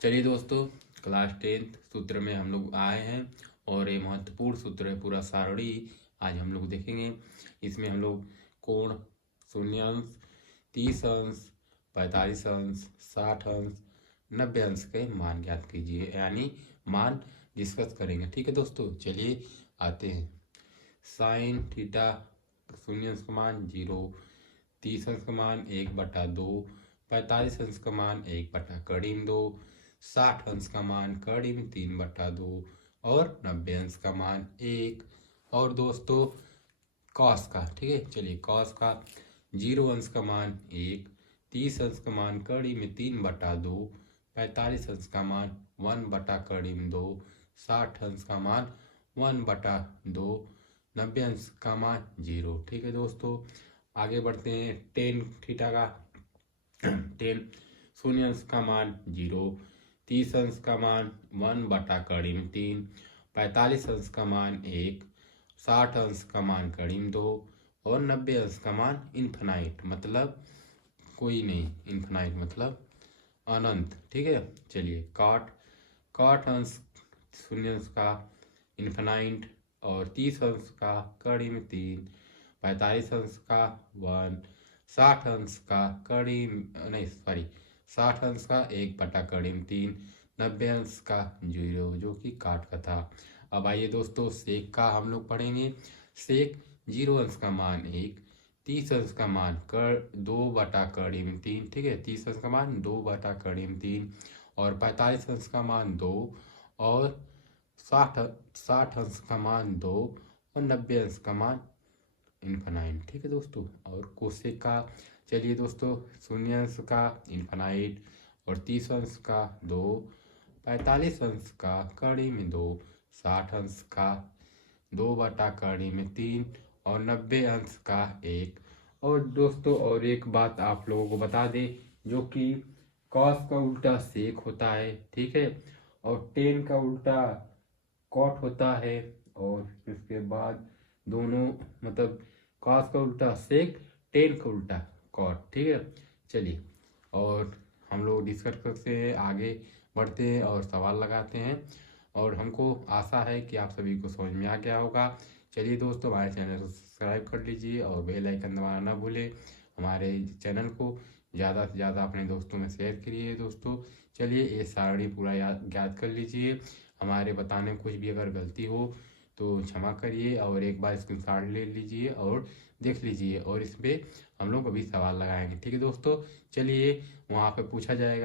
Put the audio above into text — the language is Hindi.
चलिए दोस्तों, क्लास 10th सूत्र में हम लोग आए हैं और ये महत्वपूर्ण सूत्र है। पूरा सारणी आज हम लोग देखेंगे। इसमें हम लोग कोण, शून्य अंश, 30 अंश, 45 अंश, 60 अंश, 90 अंश के मान ज्ञात कीजिए, यानी मान डिस्कस करेंगे। ठीक है दोस्तों, चलिए आते हैं। साइन थीटा शून्य अंश का मान 0, 30 अंश का मान 1/2, 45 अंश का मान 1/2, 60 अंश का मान 3/2 और 90 अंश का मान 1। और दोस्तों कॉस का, ठीक है, चलिए कॉस का 0 अंश का मान 1, 30 अंश का मान 3/2, 45 अंश का मान 1/2, 60 अंश का मान 1/2, 90 अंश का मान 0। ठीक है दोस्तों, आगे बढ़ते हैं। टेन थीटा का 10 शून्य अंश का मान 0, 30 अंश का मान 1/3, 45 अंश का मान 1, 60 अंश का मान 2 और 90 अंश का मान इन्फिनाइट, मतलब कोई नहीं, इन्फिनाइट मतलब अनंत। ठीक है, चलिए काट काट अंश शून्य अंश का इन्फिनाइट और 30 अंश का 3, 45 अंश का 1, 60 अंश का नहीं सॉरी 60 अंश का 1/3, 90 अंश का 0 जो कि काट का था। अब आइए दोस्तों सेक का हम लोग पढ़ेंगे। सेक 0 अंश का मान 1, 30 अंश का मान 2/3, ठीक है, 30 अंश का मान 2/3 और 45 अंश का मान 2 और 60 अंश का मान 2 और 90 अंश का मान इन्फिनाइट। ठीक है दोस्तों, और कोसेक का, चलिए दोस्तों, शून्य अंश का इन्फिनाइट और 30 अंश का 2, 45 अंश का 2, 60 अंश का 2/3 और 90 अंश का 1। और दोस्तों और एक बात आप लोगों को बता दें, जो कि कॉस का उल्टा सेक होता है, ठीक है, और टेन का उल्टा कॉट होता है, और इसके बाद दोनों मतलब कॉस का उल्टा सेक, टेन का उल्टा कॉट। ठीक है, चलिए और हम लोग डिस्कस करते हैं, आगे बढ़ते हैं और सवाल लगाते हैं। और हमको आशा है कि आप सभी को समझ में आ गया होगा। चलिए दोस्तों, हमारे चैनल को सब्सक्राइब कर लीजिए और बेल आइकन दबाना ना भूलें। हमारे चैनल को ज़्यादा से ज़्यादा अपने दोस्तों में शेयर करिए दोस्तों। चलिए ये सारणी पूरा याद कर लीजिए। हमारे बताने में कुछ भी अगर गलती हो तो क्षमा करिए और एक बार स्क्रीनशॉट ले लीजिए और देख लीजिए, और इस पर हम लोग अभी सवाल लगाएंगे। ठीक है दोस्तों, चलिए वहाँ पे पूछा जाएगा।